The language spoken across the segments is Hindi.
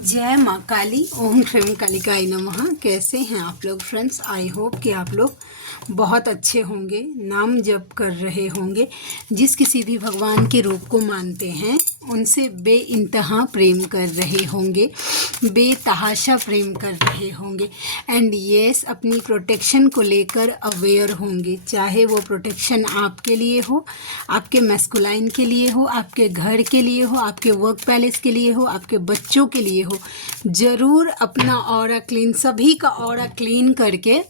जय माँ काली। ओम ह्रीं कालिकाय नमः। कैसे हैं आप लोग फ्रेंड्स? आई होप कि आप लोग बहुत अच्छे होंगे, नाम जप कर रहे होंगे। जिस किसी भी भगवान के रूप को मानते हैं उनसे बेइंतहा प्रेम कर रहे होंगे, बेतहाशा प्रेम कर रहे होंगे। एंड यस, अपनी प्रोटेक्शन को लेकर अवेयर होंगे। चाहे वो प्रोटेक्शन आपके लिए हो, आपके मैस्कुलाइन के लिए हो, आपके घर के लिए हो, आपके वर्क पैलेस के लिए हो, आपके बच्चों के लिए हो। ज़रूर अपना ऑरा क्लीन, सभी का ऑरा क्लीन करके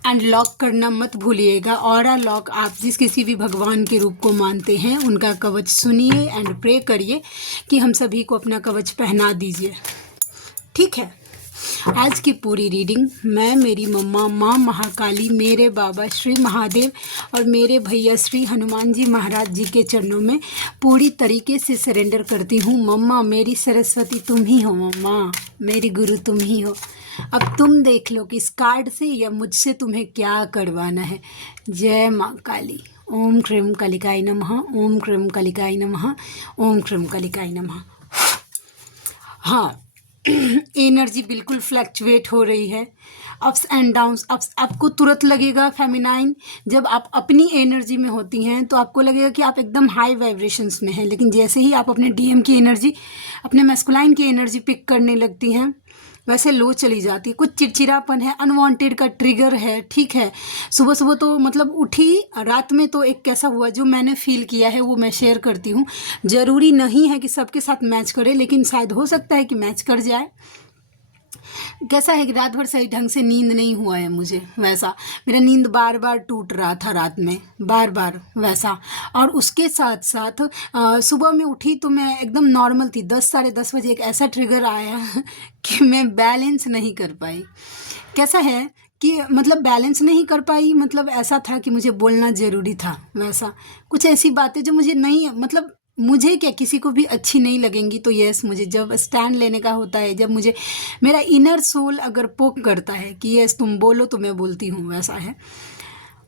एंड लॉक करना मत भूलिएगा। ऑरा लॉक आप जिस किसी भी भगवान के रूप को मानते हैं उनका कवच सुनिए एंड प्रे करिए कि हम सभी को अपना कवच पहना दीजिए। ठीक है, आज की पूरी रीडिंग मैं, मेरी मम्मा माँ महाकाली, मेरे बाबा श्री महादेव और मेरे भैया श्री हनुमान जी महाराज जी के चरणों में पूरी तरीके से सरेंडर करती हूँ। मम्मा मेरी सरस्वती तुम ही हो, मम्मा मेरी गुरु तुम ही हो। अब तुम देख लो कि इस कार्ड से या मुझसे तुम्हें क्या करवाना है। जय माँ काली। ओम ह्रीं कालिकाय नमः। ओम ह्रीं कालिकाय नमः। ओम ह्रीं कालिकाय नमः। हाँ, एनर्जी बिल्कुल फ्लक्चुएट हो रही है, अप्स एंड डाउन्स। अप्स आपको तुरंत लगेगा फेमिनाइन, जब आप अपनी एनर्जी में होती हैं तो आपको लगेगा कि आप एकदम हाई वाइब्रेशंस में हैं। लेकिन जैसे ही आप अपने डीएम की एनर्जी, अपने मैस्कुलाइन की एनर्जी पिक करने लगती हैं, वैसे लो चली जाती है। कुछ चिड़चिड़ापन है, अनवांटेड का ट्रिगर है। ठीक है, सुबह सुबह तो मतलब उठी, रात में तो एक कैसा हुआ जो मैंने फील किया है वो मैं शेयर करती हूँ। ज़रूरी नहीं है कि सबके साथ मैच करे, लेकिन शायद हो सकता है कि मैच कर जाए। कैसा है कि रात भर सही ढंग से नींद नहीं हुआ है मुझे, वैसा मेरा नींद बार बार टूट रहा था रात में, बार बार वैसा। और उसके साथ साथ सुबह में उठी तो मैं एकदम नॉर्मल थी। 10 साढ़े 10 बजे एक ऐसा ट्रिगर आया कि मैं बैलेंस नहीं कर पाई। कैसा है कि मतलब बैलेंस नहीं कर पाई, मतलब ऐसा था कि मुझे बोलना ज़रूरी था। वैसा कुछ ऐसी बातें जो मुझे नहीं, मतलब मुझे क्या किसी को भी अच्छी नहीं लगेंगी, तो यस मुझे जब स्टैंड लेने का होता है, जब मुझे मेरा इनर सोल अगर पोक करता है कि यस तुम बोलो तो मैं बोलती हूँ, वैसा है।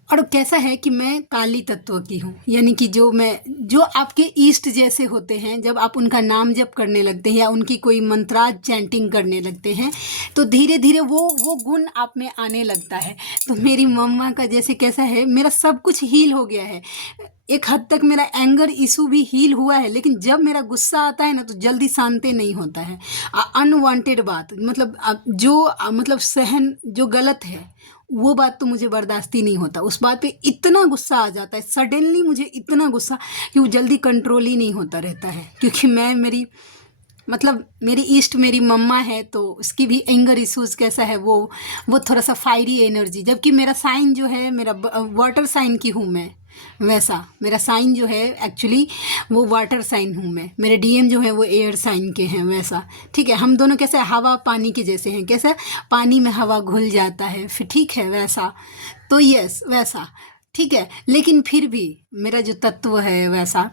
और कैसा है कि मैं काली तत्व की हूँ, यानी कि जो आपके ईस्ट जैसे होते हैं, जब आप उनका नाम जप करने लगते हैं या उनकी कोई मंत्राज चैंटिंग करने लगते हैं तो धीरे धीरे वो गुण आप में आने लगता है। तो मेरी मम्मा का जैसे कैसा है, मेरा सब कुछ हील हो गया है। एक हद तक मेरा एंगर इशू भी हील हुआ है, लेकिन जब मेरा गुस्सा आता है ना तो जल्दी शांत नहीं होता है। अनवांटेड बात, मतलब मतलब सहन जो गलत है वो बात तो मुझे बर्दाश्त ही नहीं होता। उस बात पे इतना गुस्सा आ जाता है, सडनली मुझे इतना गुस्सा कि वो जल्दी कंट्रोल ही नहीं होता रहता है। क्योंकि मेरी ईस्ट मेरी मम्मा है, तो उसकी भी एंगर इश्यूज कैसा है, वो थोड़ा सा फायरी एनर्जी। जबकि मेरा साइन जो है, मेरा वाटर साइन की हूँ मैं, वैसा मेरा साइन जो है एक्चुअली वो वाटर साइन हूँ मैं। मेरे डीएम जो है वो एयर साइन के हैं, वैसा। ठीक है, हम दोनों कैसे हवा पानी के जैसे हैं, कैसा पानी में हवा घुल जाता है फिर, ठीक है वैसा। तो यस वैसा ठीक है, लेकिन फिर भी मेरा जो तत्व है वैसा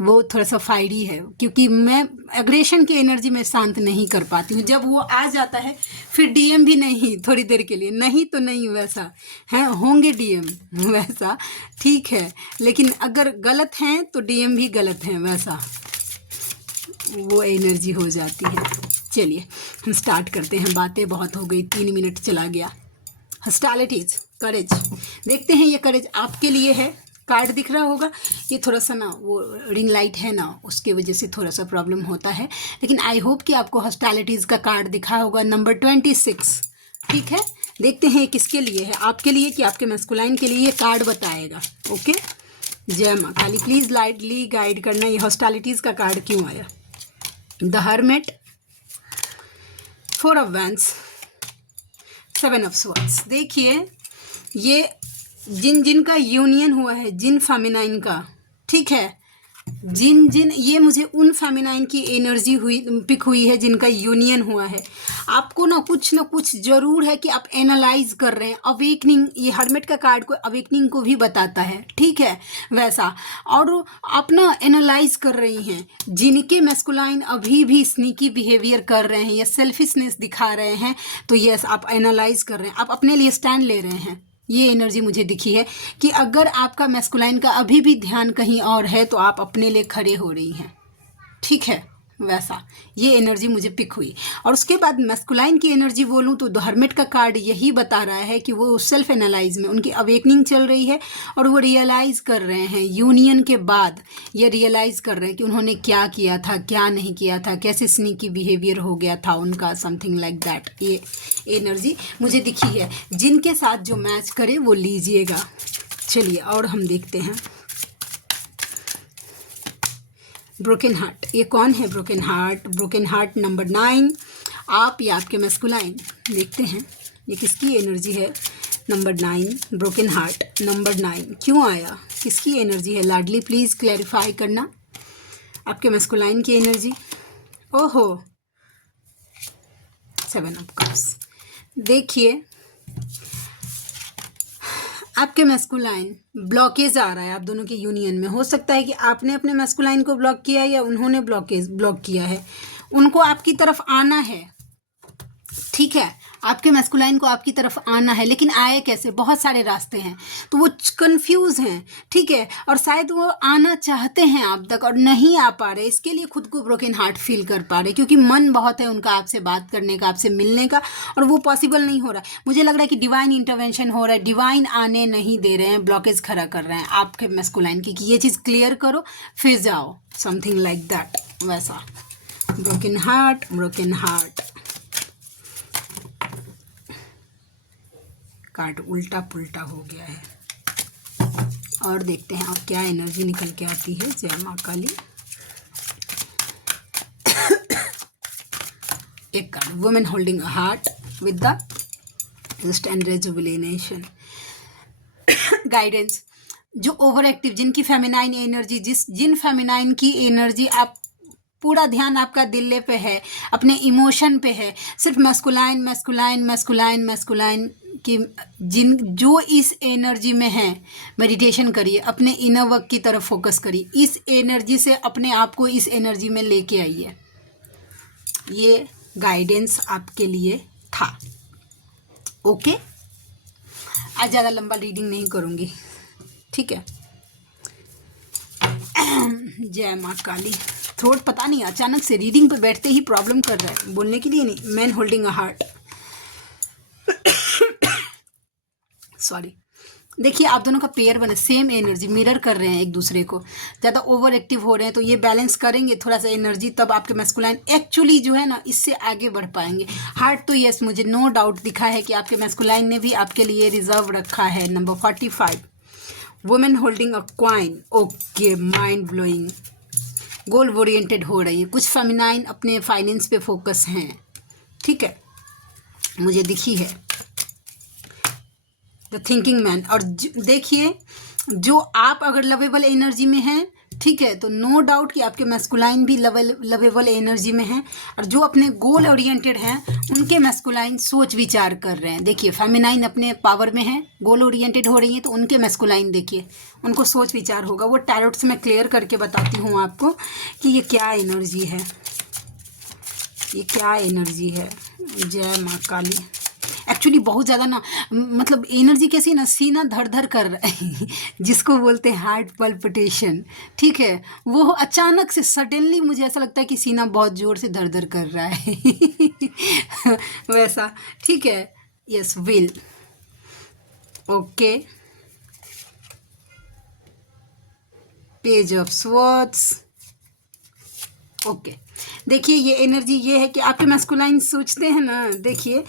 वो थोड़ा सा फायरी है, क्योंकि मैं एग्रेशन की एनर्जी में शांत नहीं कर पाती हूँ। जब वो आ जाता है फिर डीएम भी नहीं, थोड़ी देर के लिए नहीं तो नहीं, वैसा है। होंगे डीएम वैसा, ठीक है, लेकिन अगर गलत हैं तो डीएम भी गलत हैं, वैसा वो एनर्जी हो जाती है। चलिए हम स्टार्ट करते हैं, बातें बहुत हो गई, 3 मिनट चला गया। हॉस्टिलिटीज, करेज, देखते हैं ये करेज आपके लिए है। कार्ड दिख रहा होगा, ये थोड़ा सा ना वो रिंग लाइट है ना, उसके वजह से थोड़ा सा प्रॉब्लम होता है, लेकिन आई होप कि आपको हॉस्टिलिटीज़ का कार्ड दिखा होगा, नंबर 26। ठीक है, देखते हैं किसके लिए है, आपके लिए कि आपके मैस्कुलाइन के लिए ये कार्ड बताएगा। ओके, जय माँ काली। प्लीज़ लाइटली गाइड करना, ये हॉस्टिलिटीज़ का कार्ड क्यों आया। The hermit, 4 of wands, 7 of swords. देखिए ये जिन का यूनियन हुआ है, जिन फेमिनाइन का, ठीक है, जिन ये मुझे उन फेमिनाइन की एनर्जी पिक हुई है जिनका यूनियन हुआ है। आपको ना कुछ ज़रूर है कि आप एनालाइज कर रहे हैं। अवेकनिंग, ये हर्मिट का कार्ड को अवेकनिंग को भी बताता है, ठीक है वैसा। और आप ना एनालाइज कर रही हैं, जिनके मैस्कुलाइन अभी भी स्नीकी बिहेवियर कर रहे हैं या सेल्फिशनेस दिखा रहे हैं, तो यस आप एनालाइज कर रहे हैं, आप अपने लिए स्टैंड ले रहे हैं। ये एनर्जी मुझे दिखी है कि अगर आपका मैस्कुलाइन का अभी भी ध्यान कहीं और है तो आप अपने लिए खड़े हो रही हैं, ठीक है वैसा ये एनर्जी मुझे पिक हुई। और उसके बाद मैस्कुलाइन की एनर्जी बोलूँ तो द हर्मिट का कार्ड यही बता रहा है कि वो सेल्फ एनालाइज में उनकी अवेकनिंग चल रही है और वो रियलाइज़ कर रहे हैं यूनियन के बाद, ये रियलाइज़ कर रहे हैं कि उन्होंने क्या किया था, क्या नहीं किया था, कैसे स्नीकी बिहेवियर हो गया था उनका, समथिंग लाइक दैट। ये एनर्जी मुझे दिखी है। जिनके साथ जो मैच करे वो लीजिएगा। चलिए और हम देखते हैं ब्रोकन हार्ट। ये कौन है broken heart? Broken heart number 9, आप या आपके मैस्कुलाइन। देखते हैं ये किसकी एनर्जी है। नंबर 9 ब्रोकन हार्ट नंबर 9 क्यों आया, किसकी एनर्जी है? लाडली प्लीज़ क्लैरिफाई करना आपके मैस्कुलाइन की एनर्जी। ओहो 7 ऑफ कप्स। देखिए आपके मैस्कुलाइन ब्लॉकेज आ रहा है आप दोनों के यूनियन में। हो सकता है कि आपने अपने मैस्कुलाइन को ब्लॉक किया है या उन्होंने ब्लॉक किया है। उनको आपकी तरफ आना है, ठीक है, आपके मैस्कुलाइन को आपकी तरफ आना है, लेकिन आए कैसे? बहुत सारे रास्ते हैं तो वो कंफ्यूज हैं, ठीक है, और शायद वो आना चाहते हैं आप तक और नहीं आ पा रहे। इसके लिए खुद को ब्रोकन हार्ट फील कर पा रहे क्योंकि मन बहुत है उनका आपसे बात करने का, आपसे मिलने का, और वो पॉसिबल नहीं हो रहा। मुझे लग रहा है कि डिवाइन इंटरवेंशन हो रहा है, डिवाइन आने नहीं दे रहे हैं, ब्लॉकेज खड़ा कर रहे हैं आपके मैस्कुलाइन की कि ये चीज़ क्लियर करो फिर जाओ, समथिंग लाइक दैट। वैसा ब्रोकन हार्ट कार्ड उल्टा पुल्टा हो गया है। और देखते हैं अब क्या एनर्जी निकल के आती है। जय माँ काली। एक card women holding a heart with the just and rejuvenation guidance. जो ओवर एक्टिव, जिनकी फेमिनाइन एनर्जी, जिन फेमिनाइन की एनर्जी आप पूरा ध्यान आपका दिल पे है, अपने इमोशन पे है, सिर्फ मैस्कुलाइन कि जो इस एनर्जी में है, मेडिटेशन करिए, अपने इनर वर्क की तरफ फोकस करिए, इस एनर्जी से अपने आप को इस एनर्जी में लेके आइए। ये गाइडेंस आपके लिए था। ओके, आज ज़्यादा लंबा रीडिंग नहीं करूँगी, ठीक है। जय माँ काली। थ्रोट पता नहीं अचानक से रीडिंग पे बैठते ही प्रॉब्लम कर रहा है, बोलने के लिए नहीं। Man holding a heart, sorry. देखिए आप दोनों का पेयर बने, सेम एनर्जी मिरर कर रहे हैं एक दूसरे को। ज़्यादा ओवर एक्टिव हो रहे हैं तो ये बैलेंस करेंगे थोड़ा सा एनर्जी, तब आपके मैस्कुलाइन एक्चुअली जो है ना इससे आगे बढ़ पाएंगे। हार्ट तो यस, मुझे नो डाउट दिखा है कि आपके मैस्कुलाइन ने भी आपके लिए रिजर्व रखा है। Number 45 women holding a coin. Okay, mind blowing. Goal oriented हो रही है, कुछ फेमिनाइन अपने फाइनेंस पे फोकस हैं, ठीक है, मुझे दिखी है द थिंकिंग मैन। और देखिए जो आप अगर लवेबल एनर्जी में हैं, ठीक है, तो नो डाउट कि आपके मैस्कुलाइन भी लवेबल एनर्जी में हैं। और जो अपने गोल ओरिएंटेड हैं उनके मैस्कुलाइन सोच विचार कर रहे हैं। देखिए फेमिनाइन अपने पावर में है, गोल ओरिएंटेड हो रही है, तो उनके मैस्कुलाइन देखिए उनको सोच विचार होगा। वो टैरोट से मैं क्लियर करके बताती हूँ आपको कि ये क्या एनर्जी है, ये क्या एनर्जी है। जय माँ काली। एक्चुअली बहुत ज़्यादा ना, मतलब एनर्जी कैसी ना, सीना धड़ धड़ कर रहा है जिसको बोलते हैं हार्ट पल्पिटेशन, ठीक है। वो अचानक से सडनली मुझे ऐसा लगता है कि सीना बहुत ज़ोर से धड़ धड़ कर रहा है वैसा, ठीक है। Yes, will. Okay, page of swords. Okay, देखिए ये एनर्जी ये है कि आपके मैस्कुलाइन सोचते हैं ना, देखिए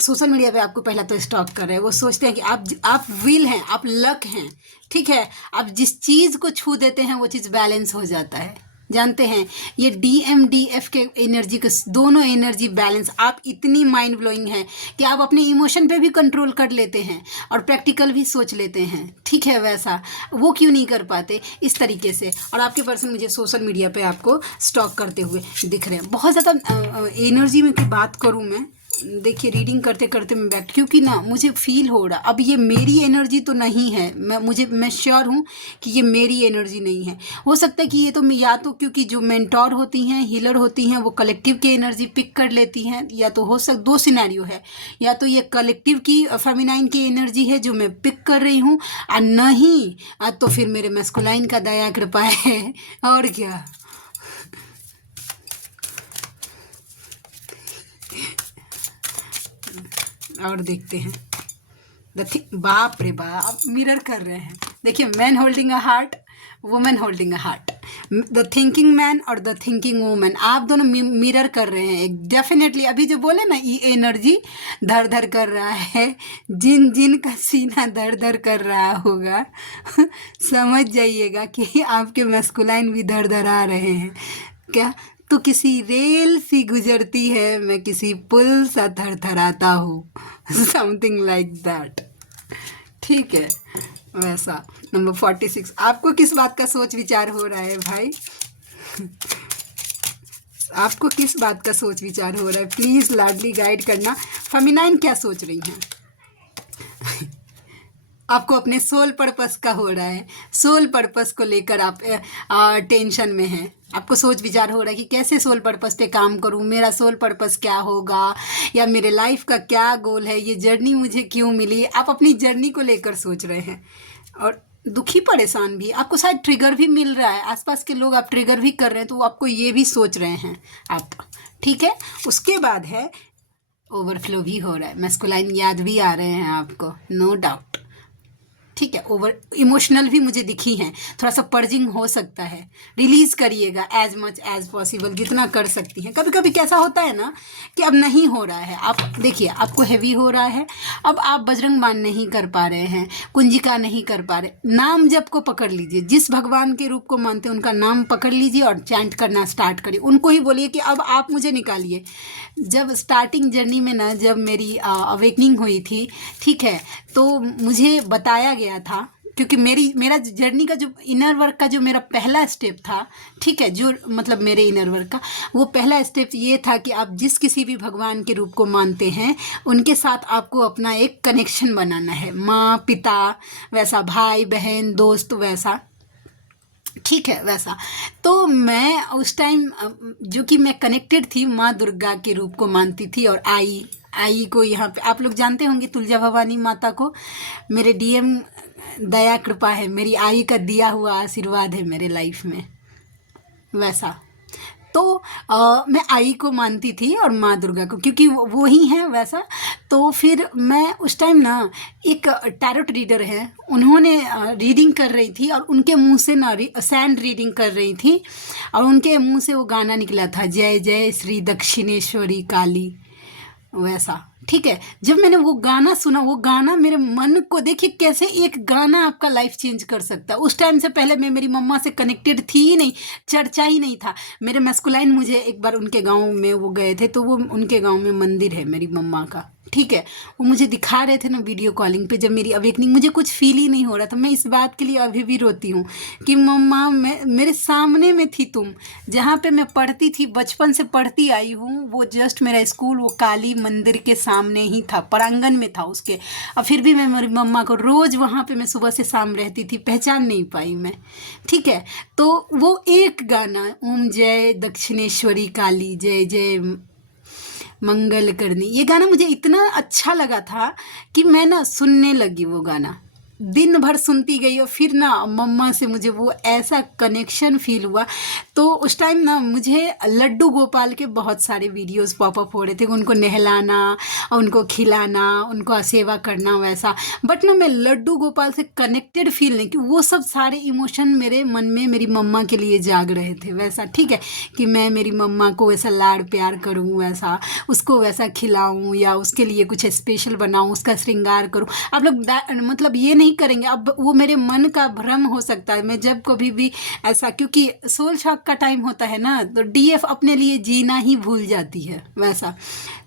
सोशल मीडिया पे आपको पहला तो स्टॉक कर रहे हैं। वो सोचते हैं कि आप विल हैं, आप लक हैं, ठीक है। आप जिस चीज़ को छू देते हैं वो चीज़ बैलेंस हो जाता है। जानते हैं ये DMDF के एनर्जी के दोनों एनर्जी बैलेंस। आप इतनी माइंड ब्लोइंग है कि आप अपने इमोशन पे भी कंट्रोल कर लेते हैं और प्रैक्टिकल भी सोच लेते हैं, ठीक है। वैसा वो क्यों नहीं कर पाते इस तरीके से। और आपके पर्सन मुझे सोशल मीडिया पे आपको स्टॉक करते हुए दिख रहे हैं। बहुत ज़्यादा एनर्जी में की बात करूँ मैं, देखिए रीडिंग करते करते मैं बैठ, क्योंकि ना मुझे फील हो रहा अब ये मेरी एनर्जी तो नहीं है। मैं श्योर हूँ कि ये मेरी एनर्जी नहीं है। हो सकता है कि ये तो या तो क्योंकि जो मेंटोर होती हैं, हीलर होती हैं, वो कलेक्टिव की एनर्जी पिक कर लेती हैं, या तो हो सकता, दो सिनेरियो है, या तो ये कलेक्टिव की फेमिनाइन की एनर्जी है जो मैं पिक कर रही हूँ, और नहीं तो फिर मेरे मैस्कुलाइन का दया कृपा है। और क्या, और देखते हैं बाप रे बाप, मिरर कर रहे हैं। देखिए, man holding a heart, women holding a heart, the thinking man और द थिंकिंग वुमेन, आप दोनों मिरर कर रहे हैं एक। डेफिनेटली अभी जो बोले ना, ये एनर्जी धर धर कर रहा है, जिन जिन का सीना धर धर कर रहा होगा समझ जाइएगा कि आपके मैस्कुलाइन भी धर धर आ रहे हैं क्या। तो किसी रेल सी गुजरती है, मैं किसी पुल सा थरथराता हूँ समथिंग लाइक दैट। ठीक है, वैसा। नंबर 46, आपको किस बात का सोच विचार हो रहा है भाई? आपको किस बात का सोच विचार हो रहा है? प्लीज़ लाडली गाइड करना। फेमिनाइन क्या सोच रही हैं? आपको अपने सोल पर्पस का हो रहा है, सोल पर्पस को लेकर आप टेंशन में हैं। आपको सोच विचार हो रहा है कि कैसे सोल पर्पस पे काम करूं, मेरा सोल पर्पस क्या होगा, या मेरे लाइफ का क्या गोल है, ये जर्नी मुझे क्यों मिली। आप अपनी जर्नी को लेकर सोच रहे हैं और दुखी परेशान भी। आपको शायद ट्रिगर भी मिल रहा है, आसपास के लोग आप ट्रिगर भी कर रहे हैं, तो वो आपको ये भी सोच रहे हैं आप। ठीक है, उसके बाद है ओवरफ्लो भी हो रहा है, मैस्कुलाइन याद भी आ रहे हैं आपको, नो डाउट। ठीक है, ओवर इमोशनल भी मुझे दिखी हैं, थोड़ा सा पर्जिंग हो सकता है। रिलीज़ करिएगा एज मच एज पॉसिबल, जितना कर सकती हैं। कभी कभी कैसा होता है ना कि अब नहीं हो रहा है, आप देखिए आपको हैवी हो रहा है, अब आप बजरंग बाण नहीं कर पा रहे हैं, कुंजिका नहीं कर पा रहे, नाम जप को पकड़ लीजिए। जिस भगवान के रूप को मानते हैं उनका नाम पकड़ लीजिए और चैंट करना स्टार्ट करिए। उनको ही बोलिए कि अब आप मुझे निकालिए। जब स्टार्टिंग जर्नी में ना, जब मेरी अवेकनिंग हुई थी, ठीक है, तो मुझे बताया गया था, क्योंकि मेरा जर्नी का जो इनर वर्क का जो मेरा पहला स्टेप था, ठीक है, जो मतलब मेरे इनर वर्क का वो पहला स्टेप ये था कि आप जिस किसी भी भगवान के रूप को मानते हैं उनके साथ आपको अपना एक कनेक्शन बनाना है, माँ पिता वैसा, भाई बहन दोस्त वैसा। ठीक है, वैसा। तो मैं उस टाइम जो कि मैं कनेक्टेड थी, माँ दुर्गा के रूप को मानती थी, और आई को यहाँ पे आप लोग जानते होंगे, तुलजा भवानी माता को मेरे डीएम दया कृपा है, मेरी आई का दिया हुआ आशीर्वाद है मेरे लाइफ में, वैसा। तो मैं आई को मानती थी और माँ दुर्गा को, क्योंकि वो ही हैं वैसा। तो फिर मैं उस टाइम ना, एक टैरोट रीडर है, उन्होंने रीडिंग कर रही थी और उनके मुंह से ना सैंड रीडिंग कर रही थी, और उनके मुंह से वो गाना निकला था, जय जय श्री दक्षिणेश्वरी काली, वैसा। ठीक है, जब मैंने वो गाना सुना, वो गाना मेरे मन को, देखिए कैसे एक गाना आपका लाइफ चेंज कर सकता है। उस टाइम से पहले मैं मेरी मम्मा से कनेक्टेड थी ही नहीं, चर्चा ही नहीं था। मेरे मैस्कुलाइन मुझे एक बार उनके गांव में वो गए थे, तो वो उनके गांव में मंदिर है मेरी मम्मा का, ठीक है, वो मुझे दिखा रहे थे ना वीडियो कॉलिंग पे। जब मेरी अवेकनिंग, मुझे कुछ फील ही नहीं हो रहा था। मैं इस बात के लिए अभी भी रोती हूँ कि मम्मा, मेरे सामने में थी तुम, जहाँ पे मैं पढ़ती थी, बचपन से पढ़ती आई हूँ, वो जस्ट मेरा स्कूल वो काली मंदिर के सामने ही था, प्रांगण में था उसके। और फिर भी मैं मेरी मम्मा को रोज़ वहाँ पे मैं सुबह से शाम रहती थी, पहचान नहीं पाई मैं। ठीक है, तो वो एक गाना, ओम जय दक्षिणेश्वरी काली, जय जय मंगल करनी, ये गाना मुझे इतना अच्छा लगा था कि मैं ना सुनने लगी वो गाना, दिन भर सुनती गई। और फिर ना मम्मा से मुझे वो ऐसा कनेक्शन फील हुआ। तो उस टाइम ना मुझे लड्डू गोपाल के बहुत सारे वीडियोस पॉपअप हो रहे थे, उनको नहलाना, उनको खिलाना, उनको सेवा करना, वैसा। बट ना मैं लड्डू गोपाल से कनेक्टेड फील नहीं, कि वो सब सारे इमोशन मेरे मन में मेरी मम्मा के लिए जाग रहे थे, वैसा। ठीक है, कि मैं मेरी मम्मा को वैसा लाड़ प्यार करूँ, वैसा उसको वैसा खिलाऊँ, या उसके लिए कुछ स्पेशल बनाऊँ, उसका श्रृंगार करूँ। आप लोग मतलब ये नहीं करेंगे। अब वो मेरे मन का भ्रम हो सकता है, मैं जब कभी भी ऐसा, क्योंकि सोल शॉक का टाइम होता है ना, तो डीएफ अपने लिए जीना ही भूल जाती है, वैसा।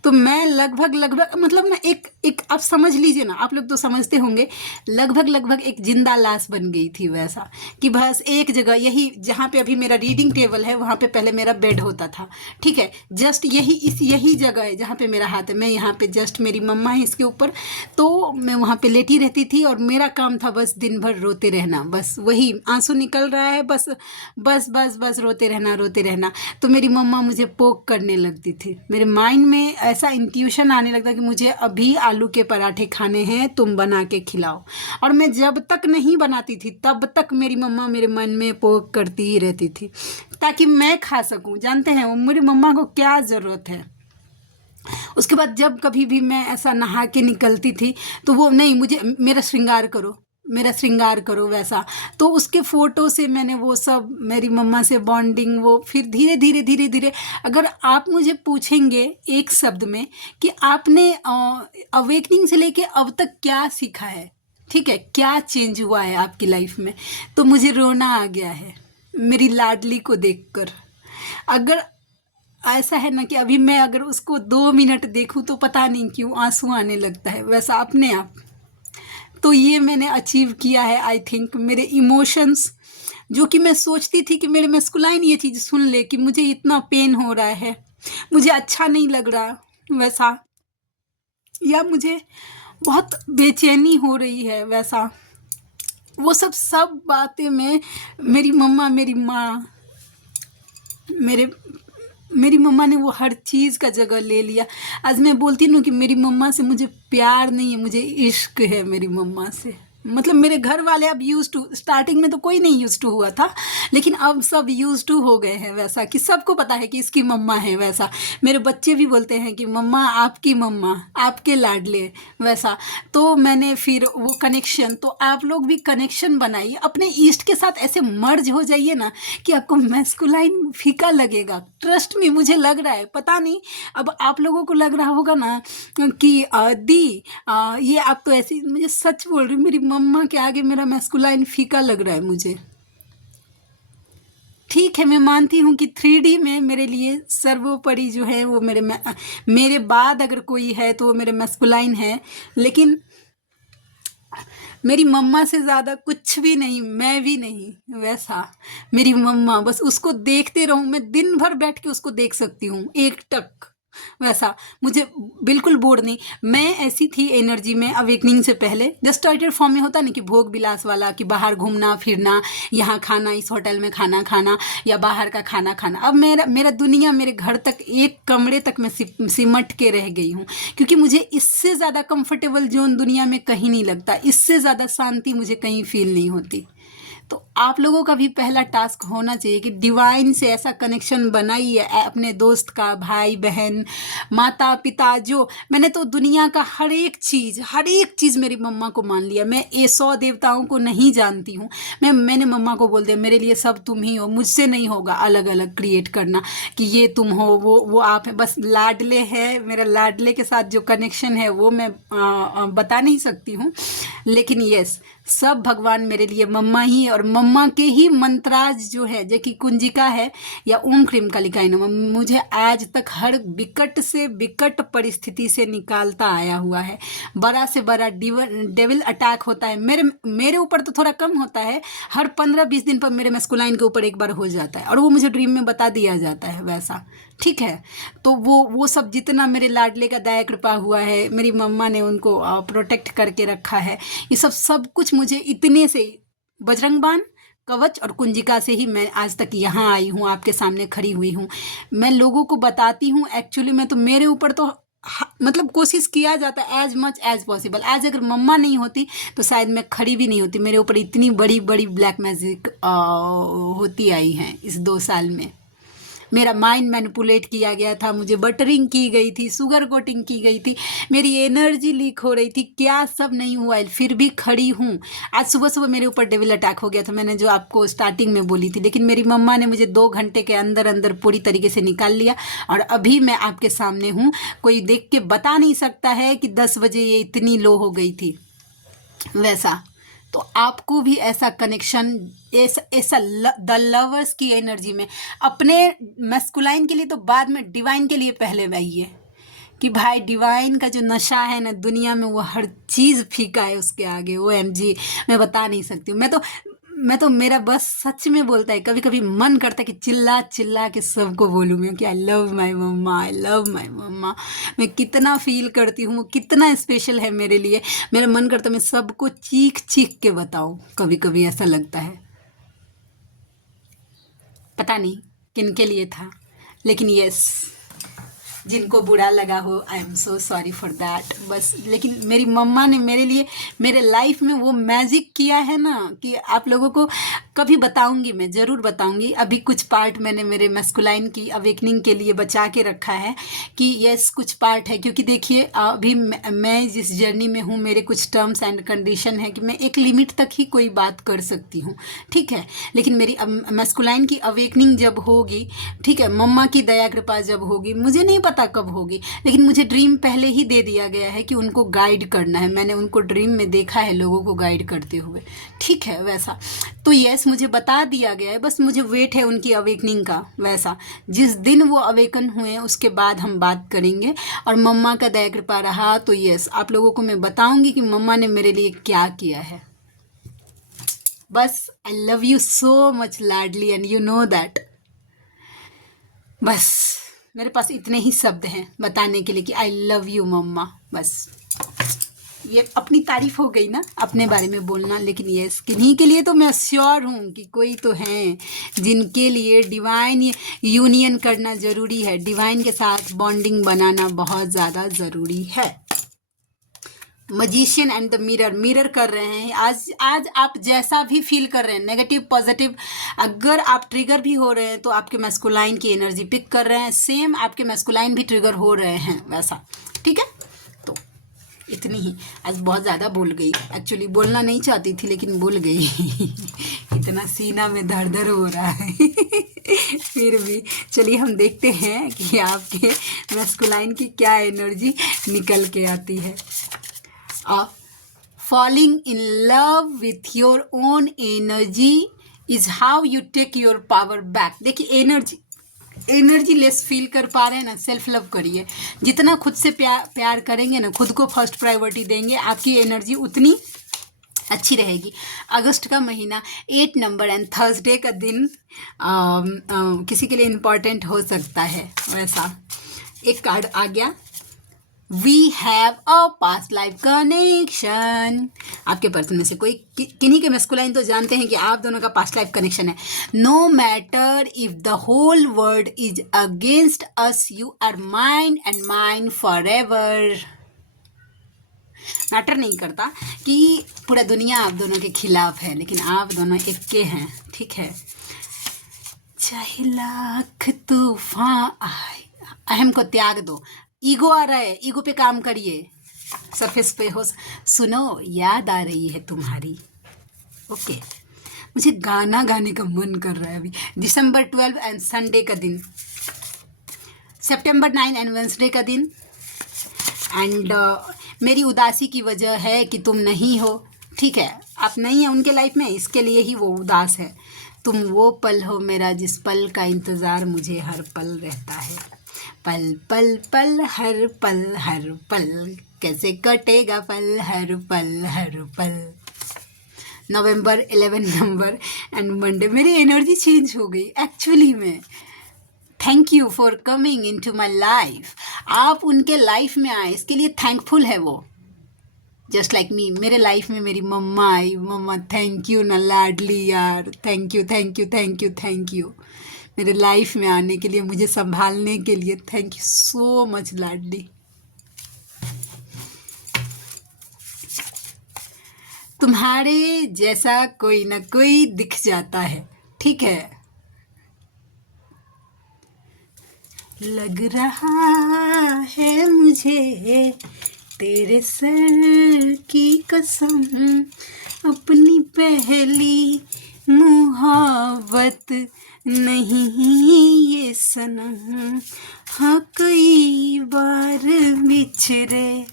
तो मैं लगभग मतलब ना एक आप समझ लीजिए ना, आप लोग तो समझते होंगे, लगभग एक जिंदा लाश बन गई थी, वैसा। कि बस एक जगह, यही जहाँ पे अभी मेरा रीडिंग टेबल है, वहाँ पे पहले मेरा बेड होता था। ठीक है, जस्ट यही जगह है जहाँ पे मेरा हाथ है, मैं यहाँ पे जस्ट, मेरी मम्मा है इसके ऊपर, तो मैं वहाँ पे लेटी रहती थी, और मेरा काम था बस दिन भर रोते रहना, बस वही, आंसू निकल रहा है, बस बस बस बस रोते रहना। तो मेरी मम्मा मुझे पोक करने लगती थी, मेरे माइंड में ऐसा इंट्यूशन आने लगता कि मुझे अभी आलू के पराठे खाने हैं, तुम बना के खिलाओ। और मैं जब तक नहीं बनाती थी तब तक मेरी मम्मा मेरे मन में पोक करती ही रहती थी, ताकि मैं खा सकूं। जानते हैं वो मेरी मम्मा को क्या ज़रूरत है, उसके बाद जब कभी भी मैं ऐसा नहा के निकलती थी तो वो नहीं, मुझे मेरा श्रृंगार करो, मेरा श्रृंगार करो, वैसा। तो उसके फ़ोटो से मैंने वो सब मेरी मम्मा से बॉन्डिंग, वो फिर धीरे धीरे धीरे धीरे। अगर आप मुझे पूछेंगे एक शब्द में कि आपने अवेकनिंग से लेके अब तक क्या सीखा है, ठीक है, क्या चेंज हुआ है आपकी लाइफ में, तो मुझे रोना आ गया है मेरी लाडली को देखकर। अगर ऐसा है ना कि अभी मैं अगर उसको 2 मिनट देखूं तो पता नहीं क्यों आंसू आने लगता है, वैसा अपने आप। तो ये मैंने अचीव किया है आई थिंक। मेरे इमोशंस, जो कि मैं सोचती थी कि मेरे मस्कुलाइन ये चीज़ सुन ले कि मुझे इतना पेन हो रहा है, मुझे अच्छा नहीं लग रहा, वैसा, या मुझे बहुत बेचैनी हो रही है, वैसा, वो सब बातें में मेरी मम्मा, मेरी माँ, मेरे मेरी मम्मा ने वो हर चीज़ का जगह ले लिया। आज मैं बोलती हूँ कि मेरी मम्मा से मुझे प्यार नहीं है, मुझे इश्क है मेरी मम्मा से। मतलब मेरे घर वाले अब यूज़ टू, स्टार्टिंग में तो कोई नहीं यूज़ टू हुआ था, लेकिन अब सब यूज़ टू हो गए हैं, वैसा कि सबको पता है कि इसकी मम्मा है, वैसा। मेरे बच्चे भी बोलते हैं कि मम्मा आपकी मम्मा, आपके लाडले, वैसा। तो मैंने फिर वो कनेक्शन, तो आप लोग भी कनेक्शन बनाइए अपने ईस्ट के साथ, ऐसे मर्ज हो जाइए ना कि आपको मैस्कुलाइन फीका लगेगा। ट्रस्ट में, मुझे लग रहा है, पता नहीं अब आप लोगों को लग रहा होगा ना कि दी ये आप तो ऐसी, मुझे सच बोल रही हूँ, मेरी मम्मा के आगे मेरा मैस्कुलाइन फीका लग रहा है मुझे। ठीक है, मैं मानती हूँ कि 3D में मेरे लिए सर्वोपरि जो है वो मेरे बाद अगर कोई है तो वो मेरे मैस्कुलाइन है, लेकिन मेरी मम्मा से ज़्यादा कुछ भी नहीं, मैं भी नहीं, वैसा। मेरी मम्मा, बस उसको देखते रहूँ, मैं दिन भर बैठ के उसको देख सकती हूँ एकटक, वैसा। मुझे बिल्कुल बोर नहीं। मैं ऐसी थी एनर्जी में अवेकनिंग से पहले, जस्ट स्टार्टेड फॉर्म में होता ना कि भोग विलास वाला, कि बाहर घूमना फिरना, यहाँ खाना, इस होटल में खाना खाना, या बाहर का खाना खाना। अब मेरा मेरा दुनिया मेरे घर तक, एक कमरे तक मैं सिमट के रह गई हूँ, क्योंकि मुझे इससे ज़्यादा कंफर्टेबल जोन दुनिया में कहीं नहीं लगता, इससे ज़्यादा शांति मुझे कहीं फील नहीं होती। तो आप लोगों का भी पहला टास्क होना चाहिए कि डिवाइन से ऐसा कनेक्शन बनाइए, अपने दोस्त का, भाई बहन, माता पिता, जो मैंने तो दुनिया का हर एक चीज़ मेरी मम्मा को मान लिया। मैं ये 100 देवताओं को नहीं जानती हूँ। मैंने मम्मा को बोल दिया मेरे लिए सब तुम ही हो, मुझसे नहीं होगा अलग अलग क्रिएट करना कि ये तुम हो, वो आप है। बस लाडले है, मेरा लाडले के साथ जो कनेक्शन है वो मैं बता नहीं सकती हूँ, लेकिन यस, सब भगवान मेरे लिए मम्मा ही, और मम्मा के ही मंत्राज जो है, जो कि कुंजिका है या ओम क्रीम कालिकाय नमः, मुझे आज तक हर विकट से विकट परिस्थिति से निकालता आया हुआ है। बड़ा से बड़ा डेविल अटैक होता है मेरे ऊपर तो थोड़ा कम होता है, हर 15-20 दिन पर मेरे मैस्कुलाइन के ऊपर एक बार हो जाता है, और वो मुझे ड्रीम में बता दिया जाता है, वैसा। ठीक है, तो वो सब जितना मेरे लाडले का दया कृपा हुआ है, मेरी मम्मा ने उनको प्रोटेक्ट करके रखा है, ये सब कुछ मुझे इतने से, बजरंग बाण, कवच और कुंजिका से ही मैं आज तक यहाँ आई हूँ, आपके सामने खड़ी हुई हूँ। मैं लोगों को बताती हूँ एक्चुअली में, तो मेरे ऊपर तो मतलब कोशिश किया जाता है एज मच एज पॉसिबल। आज अगर मम्मा नहीं होती तो शायद मैं खड़ी भी नहीं होती, मेरे ऊपर इतनी बड़ी बड़ी ब्लैक मैजिक होती आई हैं इस 2 साल में। मेरा माइंड मैनिपुलेट किया गया था, मुझे बटरिंग की गई थी, शुगर कोटिंग की गई थी, मेरी एनर्जी लीक हो रही थी, क्या सब नहीं हुआ, फिर भी खड़ी हूँ। आज सुबह सुबह मेरे ऊपर डेविल अटैक हो गया था, मैंने जो आपको स्टार्टिंग में बोली थी, लेकिन मेरी मम्मा ने मुझे 2 घंटे के अंदर अंदर पूरी तरीके से निकाल लिया, और अभी मैं आपके सामने हूँ। कोई देख के बता नहीं सकता है कि 10 बजे ये इतनी लो हो गई थी, वैसा। तो आपको भी ऐसा कनेक्शन, ऐसा द लवर्स की एनर्जी में, अपने मैस्कुलाइन के लिए तो बाद में, डिवाइन के लिए पहले आइए, कि भाई डिवाइन का जो नशा है ना दुनिया में, वो हर चीज़ फीका है उसके आगे। OMG, मैं बता नहीं सकती हूँ। मैं तो मेरा बस सच में बोलता है, कभी कभी मन करता है कि चिल्ला चिल्ला के सबको बोलूँ मैं कि I love my mamma, I love my मम्मा। मैं कितना फील करती हूँ, कितना स्पेशल है मेरे लिए। मेरा मन करता है मैं सबको चीख चीख के बताऊँ, कभी कभी ऐसा लगता है, पता नहीं किन के लिए था, लेकिन यस, जिनको बुरा लगा हो, I am so sorry for that. बस लेकिन मेरी मम्मा ने मेरे लिए, मेरे लाइफ में वो मैजिक किया है ना कि आप लोगों को कभी बताऊंगी, मैं ज़रूर बताऊंगी। अभी कुछ पार्ट मैंने मेरे मैस्कुलाइन की अवेकनिंग के लिए बचा के रखा है कि यस कुछ पार्ट है, क्योंकि देखिए अभी मैं जिस जर्नी में हूँ, मेरे कुछ टर्म्स एंड कंडीशन है कि मैं एक लिमिट तक ही कोई बात कर सकती हूँ, ठीक है। लेकिन मेरी मैस्कुलाइन की अवेकनिंग जब होगी, ठीक है, मम्मा की दया कृपा जब होगी, मुझे नहीं पता कब होगी, लेकिन मुझे ड्रीम पहले ही दे दिया गया है कि उनको गाइड करना है। मैंने उनको ड्रीम में देखा है लोगों को गाइड करते हुए, ठीक है वैसा। तो यस मुझे बता दिया गया है, बस मुझे वेट है उनकी अवेकनिंग का। वैसा जिस दिन वो अवेकन हुए उसके बाद हम बात करेंगे। और मम्मा का दया कृपा रहा तो यस आप लोगों को मैं बताऊंगी कि मम्मा ने मेरे लिए क्या किया है। बस I love you so much Ladli and you know that. बस मेरे पास इतने ही शब्द हैं बताने के लिए कि आई लव यू मम्मा। बस ये अपनी तारीफ हो गई ना, अपने बारे में बोलना। लेकिन ये किन्हीं के लिए तो मैं श्योर हूँ कि कोई तो हैं जिनके लिए डिवाइन यूनियन करना ज़रूरी है, डिवाइन के साथ बॉन्डिंग बनाना बहुत ज़्यादा ज़रूरी है। Magician and the mirror, mirror कर रहे हैं आज आप जैसा भी फील कर रहे हैं, नेगेटिव पॉजिटिव, अगर आप ट्रिगर भी हो रहे हैं तो आपके मैस्कुलाइन की एनर्जी पिक कर रहे हैं, सेम आपके मैस्कुलाइन भी ट्रिगर हो रहे हैं वैसा, ठीक है। तो इतनी ही, आज बहुत ज़्यादा बोल गई, एक्चुअली बोलना नहीं चाहती थी लेकिन बोल गई इतना सीना में दर्द हो रहा है फिर भी चलिए हम देखते हैं कि आपके मैस्कुलाइन की क्या एनर्जी निकल के आती है। Falling in love with your own energy is how you take your power back। देखिए एनर्जी लेस फील कर पा रहे हैं ना, सेल्फ लव करिए। जितना खुद से प्यार करेंगे ना, खुद को फर्स्ट प्रायोरिटी देंगे, आपकी एनर्जी उतनी अच्छी रहेगी। अगस्त का महीना 8 नंबर एंड थर्सडे का दिन किसी के लिए इम्पॉर्टेंट हो सकता है। वैसा एक कार्ड आ गया, we have a past life connection. आपके पर्सन में से कोई किन्हीं के मैस्कुलाइन तो जानते हैं कि आप दोनों का पास्ट लाइफ कनेक्शन है। No matter if the whole world is against us, you are mine and mine forever. Matter नहीं करता कि पूरा दुनिया आप दोनों के खिलाफ है, लेकिन आप दोनों एक के हैं, ठीक है। चाहे लाख तूफान आए, अहम को त्याग दो। ईगो आ रहा है, ईगो पे काम करिए, सरफेस पे हो। सुनो याद आ रही है तुम्हारी, ओके। मुझे गाना गाने का मन कर रहा है अभी। दिसंबर 12 एंड संडे का दिन, सितंबर 9 एंड वेंसडे का दिन। एंड मेरी उदासी की वजह है कि तुम नहीं हो, ठीक है। आप नहीं है उनके लाइफ में, इसके लिए ही वो उदास है। तुम वो पल हो मेरा जिस पल का इंतज़ार मुझे हर पल रहता है। पल पल पल हर पल हर पल, कैसे कटेगा पल हर पल हर पल। November 11 number and Monday. मेरी एनर्जी चेंज हो गई एक्चुअली में। Thank you for coming into my life. आप उनके लाइफ में आए, इसके लिए थैंकफुल है वो। जस्ट लाइक मी, मेरे लाइफ में मेरी मम्मा आई। मम्मा थैंक यू ना लाडली यार, thank you thank you thank you thank you मेरे लाइफ में आने के लिए, मुझे संभालने के लिए। थैंक यू सो मच लाडली। तुम्हारे जैसा कोई ना कोई दिख जाता है, ठीक है। लग रहा है मुझे तेरे सर की कसम, अपनी पहली मुहब्बत नहीं ये सनम। हाँ कई बार बिछड़े,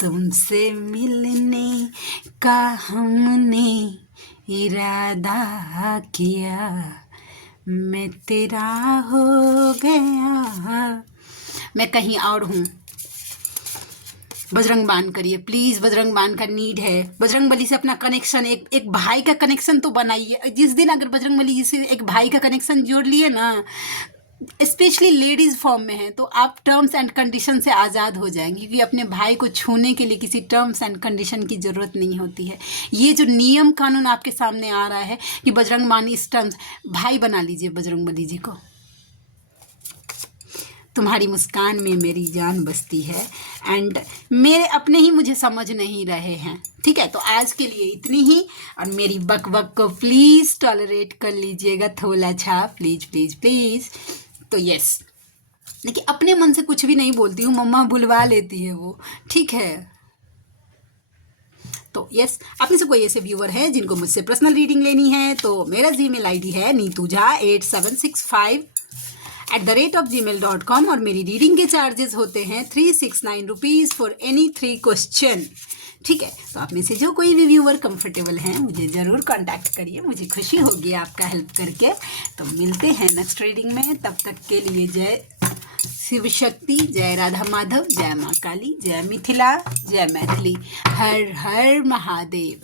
तुमसे मिलने का हमने इरादा किया, मैं तेरा हो गया। मैं कहीं और हूँ। बजरंग बाण करिए प्लीज़, बजरंग बाण का नीड है। बजरंग बली से अपना कनेक्शन, एक भाई का कनेक्शन तो बनाइए। जिस दिन अगर बजरंग बली से एक भाई का कनेक्शन जोड़ लिए ना, स्पेशली लेडीज़ फॉर्म में हैं तो आप टर्म्स एंड कंडीशन से आज़ाद हो जाएंगे, क्योंकि अपने भाई को छूने के लिए किसी टर्म्स एंड कंडीशन की ज़रूरत नहीं होती है। ये जो नियम कानून आपके सामने आ रहा है कि बजरंग बानी इस टर्म्स, भाई बना लीजिए बजरंग बली जी को। तुम्हारी मुस्कान में मेरी जान बसती है, एंड मेरे अपने ही मुझे समझ नहीं रहे हैं। ठीक है, तो आज के लिए इतनी ही, और मेरी बक बक को प्लीज़ टॉलरेट कर लीजिएगा थोड़ा सा, प्लीज़ प्लीज़ प्लीज़। तो यस, देखिए अपने मन से कुछ भी नहीं बोलती हूँ, मम्मा बुलवा लेती है वो। ठीक है, तो यस, आप में से कोई ऐसे व्यूअर हैं जिनको मुझसे पर्सनल रीडिंग लेनी है तो मेरा जीमेल आईडी है neetuja8765@gmail.com, और मेरी रीडिंग के चार्जेस होते हैं 369 रुपीज़ फॉर एनी 3 क्वेश्चन। ठीक है, तो आप में से जो कोई भी व्यूअर कंफर्टेबल हैं मुझे ज़रूर कांटेक्ट करिए, मुझे खुशी होगी आपका हेल्प करके। तो मिलते हैं नेक्स्ट रीडिंग में, तब तक के लिए जय शिव शक्ति, जय राधा माधव, जय माँ काली, जय मिथिला, जय मैथिली, हर हर महादेव।